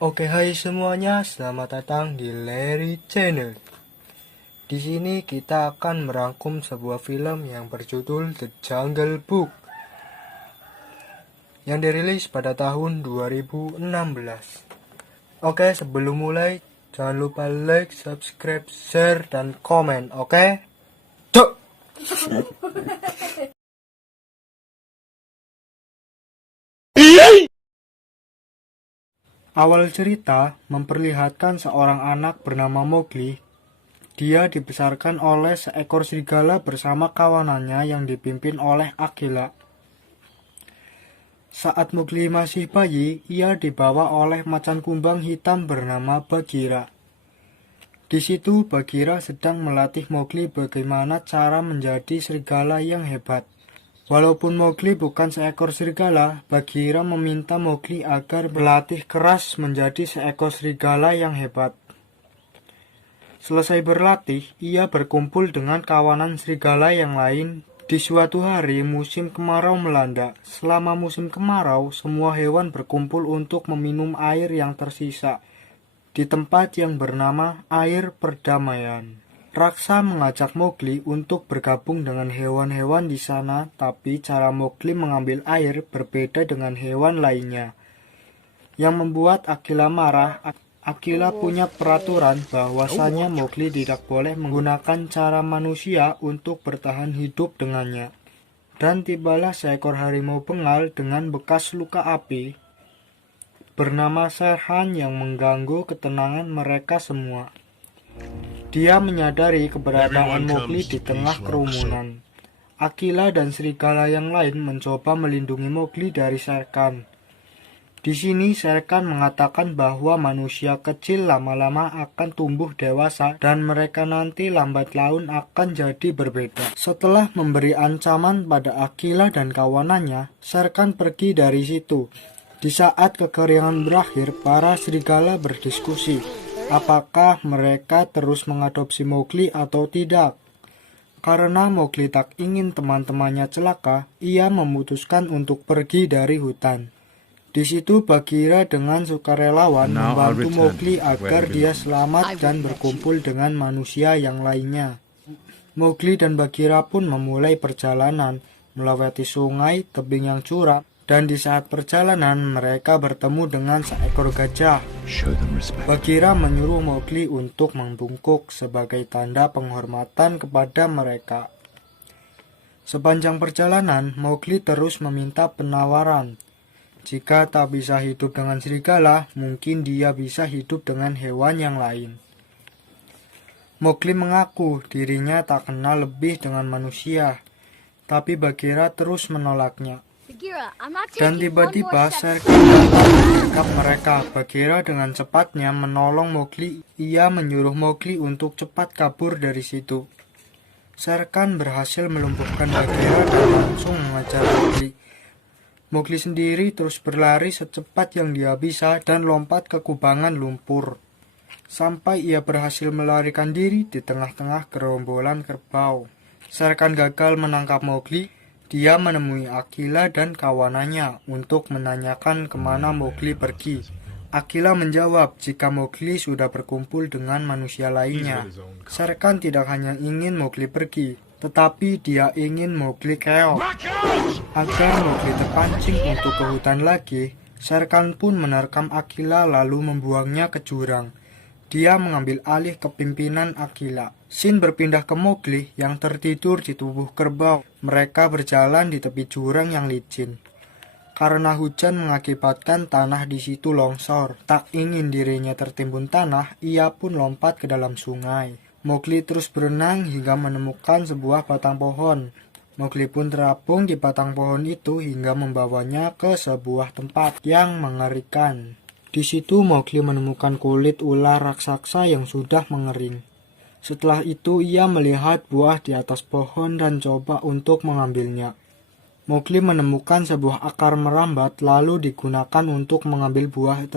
Oke, hai semuanya, selamat datang di Larry Channel. Di sini kita akan merangkum sebuah film yang berjudul The Jungle Book yang dirilis pada tahun 2016. Oke, sebelum mulai jangan lupa like, subscribe, share, dan komen, oke? Cuk! Awal cerita memperlihatkan seorang anak bernama Mowgli. Dia dibesarkan oleh seekor serigala bersama kawanannya yang dipimpin oleh Akela. Saat Mowgli masih bayi, ia dibawa oleh macan kumbang hitam bernama Bagheera. Di situ Bagheera sedang melatih Mowgli bagaimana cara menjadi serigala yang hebat. Walaupun Mowgli bukan seekor serigala, Bagheera meminta Mowgli agar berlatih keras menjadi seekor serigala yang hebat. Selesai berlatih, ia berkumpul dengan kawanan serigala yang lain. Di suatu hari, musim kemarau melanda. Selama musim kemarau, semua hewan berkumpul untuk meminum air yang tersisa di tempat yang bernama Air Perdamaian. Raksa mengajak Mowgli untuk bergabung dengan hewan-hewan di sana, tapi cara Mowgli mengambil air berbeda dengan hewan lainnya, yang membuat Akela marah. Akela punya peraturan bahwasanya Mowgli tidak boleh menggunakan cara manusia untuk bertahan hidup dengannya. Dan tibalah seekor harimau bengal dengan bekas luka api bernama Shere Khan yang mengganggu ketenangan mereka semua. Dia menyadari keberadaan Mowgli di tengah kerumunan. Akela dan serigala yang lain mencoba melindungi Mowgli dari Shere Khan. Di sini Shere Khan mengatakan bahwa manusia kecil lama-lama akan tumbuh dewasa dan mereka nanti lambat laun akan jadi berbeda. Setelah memberi ancaman pada Akela dan kawanannya, Shere Khan pergi dari situ. Di saat kekeringan berakhir, para serigala berdiskusi apakah mereka terus mengadopsi Mowgli atau tidak. Karena Mowgli tak ingin teman-temannya celaka, ia memutuskan untuk pergi dari hutan. Di situ Bagheera dengan sukarelawan membantu Mowgli agar dia selamat dan berkumpul dengan manusia yang lainnya. Mowgli dan Bagheera pun memulai perjalanan melewati sungai, tebing yang curam, dan di saat perjalanan mereka bertemu dengan seekor gajah. Bagheera menyuruh Mowgli untuk membungkuk sebagai tanda penghormatan kepada mereka. Sepanjang perjalanan, Mowgli terus meminta penawaran. Jika tak bisa hidup dengan serigala, mungkin dia bisa hidup dengan hewan yang lain. Mowgli mengaku dirinya tak kenal lebih dengan manusia, tapi Bagheera terus menolaknya. Dan tiba-tiba Shere Khan datang menangkap mereka. Bagheera dengan cepatnya menolong Mowgli. Ia menyuruh Mowgli untuk cepat kabur dari situ. Shere Khan berhasil melumpuhkan Bagheera dan langsung mengejar Mowgli. Mowgli sendiri terus berlari secepat yang dia bisa dan lompat ke kubangan lumpur. Sampai ia berhasil melarikan diri di tengah-tengah gerombolan kerbau. Shere Khan gagal menangkap Mowgli. Dia menemui Akela dan kawanannya untuk menanyakan kemana Mowgli pergi. Akela menjawab jika Mowgli sudah berkumpul dengan manusia lainnya. Shere Khan tidak hanya ingin Mowgli pergi, tetapi dia ingin Mowgli keok. Agar Mowgli terpancing untuk ke hutan lagi, Shere Khan pun menerkam Akela lalu membuangnya ke jurang. Dia mengambil alih kepimpinan Akela. Scene berpindah ke Mowgli yang tertidur di tubuh kerbau. Mereka berjalan di tepi jurang yang licin. Karena hujan mengakibatkan tanah di situ longsor. Tak ingin dirinya tertimbun tanah, ia pun lompat ke dalam sungai. Mowgli terus berenang hingga menemukan sebuah batang pohon. Mowgli pun terapung di batang pohon itu hingga membawanya ke sebuah tempat yang mengerikan. Di situ Mowgli menemukan kulit ular raksasa yang sudah mengering. Setelah itu ia melihat buah di atas pohon dan coba untuk mengambilnya. Mowgli menemukan sebuah akar merambat lalu digunakan untuk mengambil buah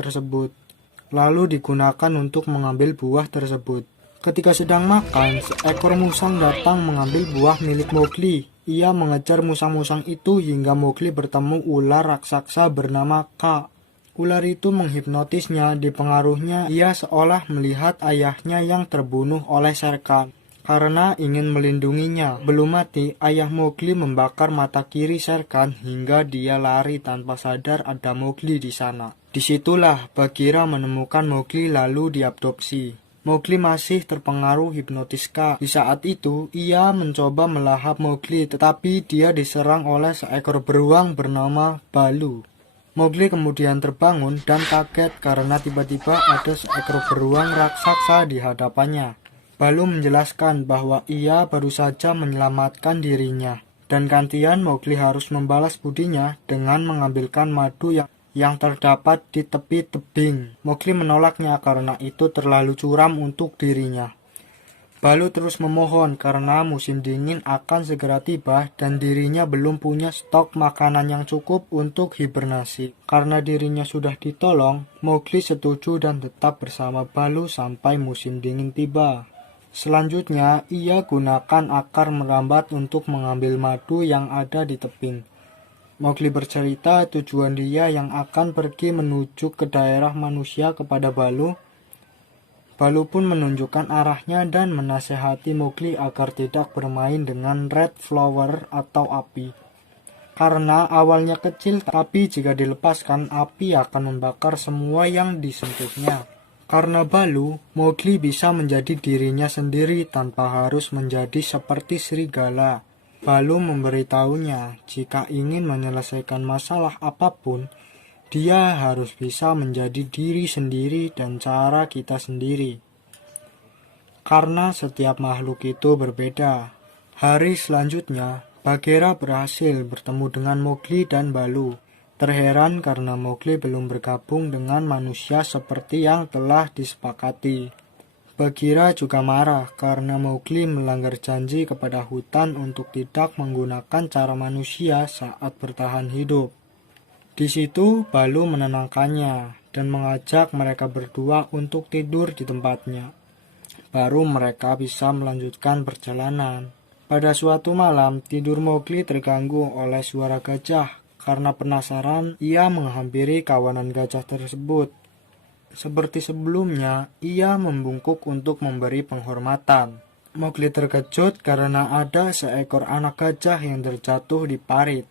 tersebut. Ketika sedang makan, seekor musang datang mengambil buah milik Mowgli. Ia mengejar musang-musang itu hingga Mowgli bertemu ular raksasa bernama Ka. Ular itu menghipnotisnya, dipengaruhnya ia seolah melihat ayahnya yang terbunuh oleh Shere Khan. Karena ingin melindunginya, belum mati, ayah Mowgli membakar mata kiri Shere Khan hingga dia lari tanpa sadar ada Mowgli di sana. Disitulah Bagheera menemukan Mowgli lalu diadopsi. Mowgli masih terpengaruh hipnotiska. Di saat itu, ia mencoba melahap Mowgli, tetapi dia diserang oleh seekor beruang bernama Baloo. Mowgli kemudian terbangun dan kaget karena tiba-tiba ada seekor beruang raksasa di hadapannya. Baloo menjelaskan bahwa ia baru saja menyelamatkan dirinya, dan gantian Mowgli harus membalas budinya dengan mengambilkan madu yang terdapat di tepi tebing. Mowgli menolaknya karena itu terlalu curam untuk dirinya. Baloo terus memohon karena musim dingin akan segera tiba dan dirinya belum punya stok makanan yang cukup untuk hibernasi. Karena dirinya sudah ditolong, Mowgli setuju dan tetap bersama Baloo sampai musim dingin tiba. Selanjutnya, ia gunakan akar merambat untuk mengambil madu yang ada di tebing. Mowgli bercerita tujuan dia yang akan pergi menuju ke daerah manusia kepada Baloo. Baloo pun menunjukkan arahnya dan menasehati Mowgli agar tidak bermain dengan Red Flower atau api. Karena awalnya kecil, tapi jika dilepaskan, api akan membakar semua yang disentuhnya. Karena Baloo, Mowgli bisa menjadi dirinya sendiri tanpa harus menjadi seperti serigala. Baloo memberitahunya, jika ingin menyelesaikan masalah apapun, dia harus bisa menjadi diri sendiri dan cara kita sendiri. Karena setiap makhluk itu berbeda. Hari selanjutnya, Bagheera berhasil bertemu dengan Mowgli dan Baloo. Terheran karena Mowgli belum bergabung dengan manusia seperti yang telah disepakati. Bagheera juga marah karena Mowgli melanggar janji kepada hutan untuk tidak menggunakan cara manusia saat bertahan hidup. Di situ, Baloo menenangkannya dan mengajak mereka berdua untuk tidur di tempatnya. Baru mereka bisa melanjutkan perjalanan. Pada suatu malam, tidur Mowgli terganggu oleh suara gajah. Karena penasaran, ia menghampiri kawanan gajah tersebut. Seperti sebelumnya, ia membungkuk untuk memberi penghormatan. Mowgli terkejut karena ada seekor anak gajah yang terjatuh di parit.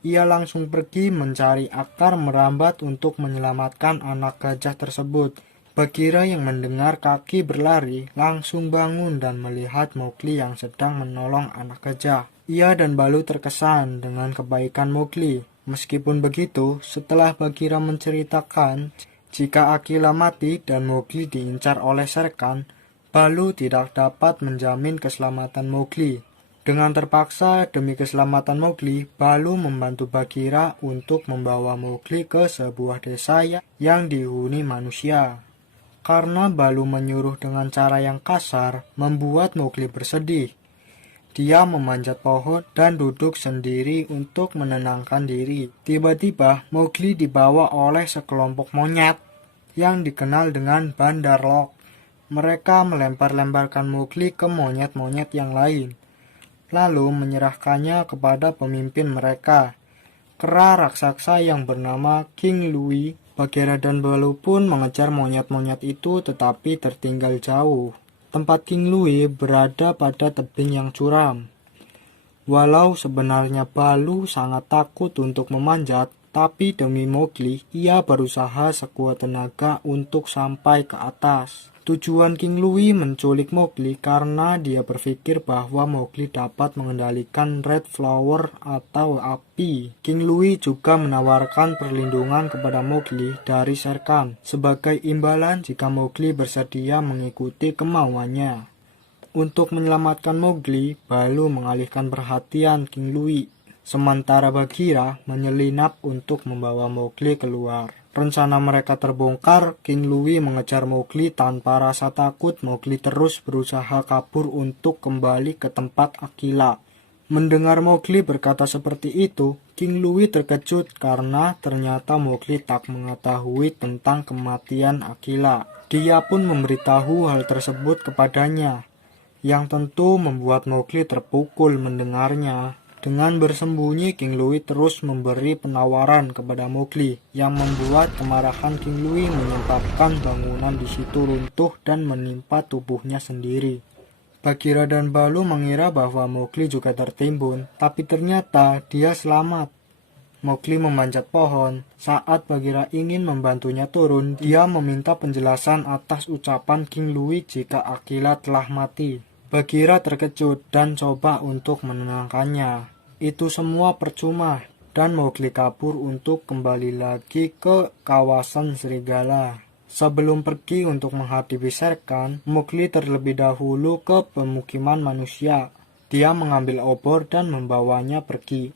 Ia langsung pergi mencari akar merambat untuk menyelamatkan anak gajah tersebut. Bagheera yang mendengar kaki berlari langsung bangun dan melihat Mowgli yang sedang menolong anak gajah. Ia dan Baloo terkesan dengan kebaikan Mowgli. Meskipun begitu, setelah Bagheera menceritakan jika Akila mati dan Mowgli diincar oleh Shere Khan, Baloo tidak dapat menjamin keselamatan Mowgli. Dengan terpaksa demi keselamatan Mowgli, Baloo membantu Bagheera untuk membawa Mowgli ke sebuah desa yang dihuni manusia. Karena Baloo menyuruh dengan cara yang kasar, membuat Mowgli bersedih. Dia memanjat pohon dan duduk sendiri untuk menenangkan diri. Tiba-tiba, Mowgli dibawa oleh sekelompok monyet yang dikenal dengan Bandarlok. Mereka melempar-lemparkan Mowgli ke monyet-monyet yang lain, lalu menyerahkannya kepada pemimpin mereka, kera raksasa yang bernama King Louie. Bagheera dan Baloo pun mengejar monyet-monyet itu tetapi tertinggal jauh. Tempat King Louie berada pada tebing yang curam. Walau sebenarnya Baloo sangat takut untuk memanjat, tapi demi Mowgli, ia berusaha sekuat tenaga untuk sampai ke atas. Tujuan King Louie menculik Mowgli karena dia berpikir bahwa Mowgli dapat mengendalikan Red Flower atau api. King Louie juga menawarkan perlindungan kepada Mowgli dari Shere Khan sebagai imbalan jika Mowgli bersedia mengikuti kemauannya. Untuk menyelamatkan Mowgli, Baloo mengalihkan perhatian King Louie, sementara Bagheera menyelinap untuk membawa Mowgli keluar. Rencana mereka terbongkar, King Louie mengejar Mowgli tanpa rasa takut. Mowgli terus berusaha kabur untuk kembali ke tempat Akila. Mendengar Mowgli berkata seperti itu, King Louie terkejut karena ternyata Mowgli tak mengetahui tentang kematian Akila. Dia pun memberitahu hal tersebut kepadanya, yang tentu membuat Mowgli terpukul mendengarnya. Dengan bersembunyi, King Louie terus memberi penawaran kepada Mowgli, yang membuat kemarahan King Louie menyebabkan bangunan di situ runtuh dan menimpa tubuhnya sendiri. Bagheera dan Baloo mengira bahwa Mowgli juga tertimbun, tapi ternyata dia selamat. Mowgli memanjat pohon. Saat Bagheera ingin membantunya turun, dia meminta penjelasan atas ucapan King Louie jika Akela telah mati. Bagheera terkejut dan coba untuk menenangkannya. Itu semua percuma, dan Mowgli kabur untuk kembali lagi ke kawasan serigala. Sebelum pergi untuk menghadapi Shere Khan, Mowgli terlebih dahulu ke pemukiman manusia. Dia mengambil obor dan membawanya pergi.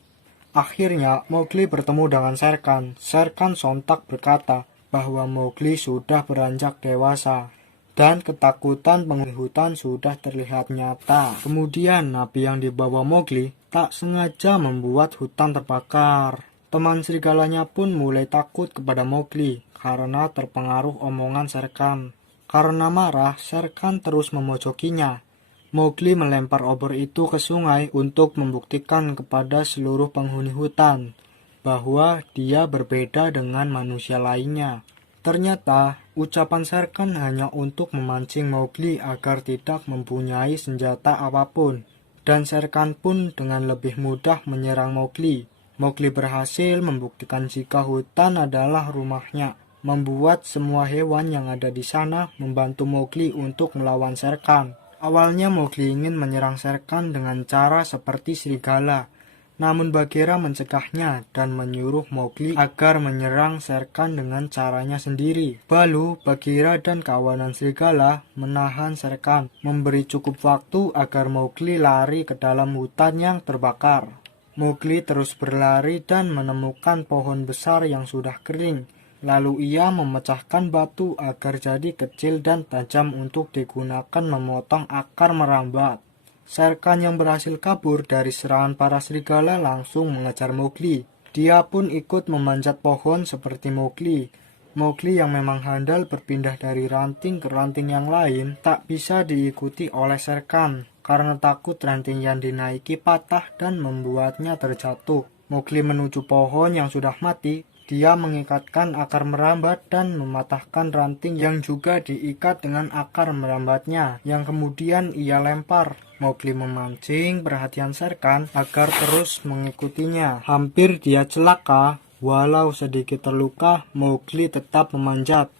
Akhirnya, Mowgli bertemu dengan Shere Khan. Shere Khan sontak berkata bahwa Mowgli sudah beranjak dewasa, dan ketakutan penghuni hutan sudah terlihat nyata. Kemudian, napi yang dibawa Mowgli tak sengaja membuat hutan terbakar. Teman serigalanya pun mulai takut kepada Mowgli karena terpengaruh omongan Shere Khan. Karena marah, Shere Khan terus memojokinya. Mowgli melempar obor itu ke sungai untuk membuktikan kepada seluruh penghuni hutan bahwa dia berbeda dengan manusia lainnya. Ternyata, ucapan Shere Khan hanya untuk memancing Mowgli agar tidak mempunyai senjata apapun, dan Shere Khan pun dengan lebih mudah menyerang Mowgli. Mowgli berhasil membuktikan jika hutan adalah rumahnya, membuat semua hewan yang ada di sana membantu Mowgli untuk melawan Shere Khan. Awalnya Mowgli ingin menyerang Shere Khan dengan cara seperti serigala, namun Bagheera mencegahnya dan menyuruh Mowgli agar menyerang Shere Khan dengan caranya sendiri. Baloo, Bagheera, dan kawanan serigala menahan Shere Khan, memberi cukup waktu agar Mowgli lari ke dalam hutan yang terbakar. Mowgli terus berlari dan menemukan pohon besar yang sudah kering. Lalu ia memecahkan batu agar jadi kecil dan tajam untuk digunakan memotong akar merambat. Shere Khan yang berhasil kabur dari serangan para serigala langsung mengejar Mowgli. Dia pun ikut memanjat pohon seperti Mowgli. Mowgli yang memang handal berpindah dari ranting ke ranting yang lain tak bisa diikuti oleh Shere Khan karena takut ranting yang dinaiki patah dan membuatnya terjatuh. Mowgli menuju pohon yang sudah mati. Dia mengikatkan akar merambat dan mematahkan ranting yang juga diikat dengan akar merambatnya, yang kemudian ia lempar. Mowgli memancing perhatian Shere Khan agar terus mengikutinya. Hampir dia celaka, walau sedikit terluka, Mowgli tetap memanjat.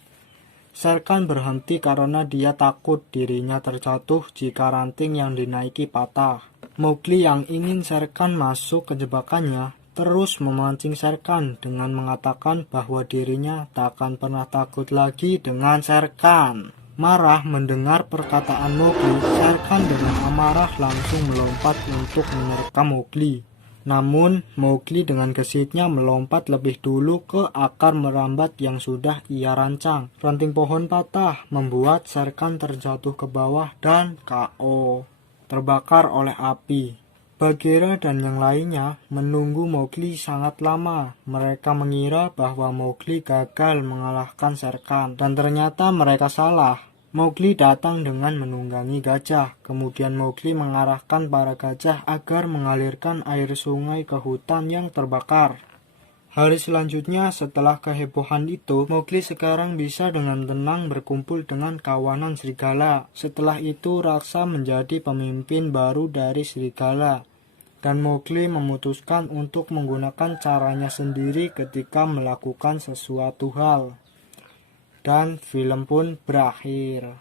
Shere Khan berhenti karena dia takut dirinya terjatuh jika ranting yang dinaiki patah. Mowgli yang ingin Shere Khan masuk ke jebakannya terus memancing Shere Khan dengan mengatakan bahwa dirinya tak akan pernah takut lagi dengan Shere Khan. Marah mendengar perkataan Mowgli, Shere Khan dengan amarah langsung melompat untuk menerkam Mowgli. Namun, Mowgli dengan gesitnya melompat lebih dulu ke akar merambat yang sudah ia rancang. Ranting pohon patah membuat Shere Khan terjatuh ke bawah dan KO, terbakar oleh api. Bagheera dan yang lainnya menunggu Mowgli sangat lama. Mereka mengira bahwa Mowgli gagal mengalahkan Shere Khan, dan ternyata mereka salah. Mowgli datang dengan menunggangi gajah. Kemudian Mowgli mengarahkan para gajah agar mengalirkan air sungai ke hutan yang terbakar. Hari selanjutnya setelah kehebohan itu, Mowgli sekarang bisa dengan tenang berkumpul dengan kawanan serigala. Setelah itu Raksa menjadi pemimpin baru dari serigala. Dan Mowgli memutuskan untuk menggunakan caranya sendiri ketika melakukan sesuatu hal. Dan film pun berakhir.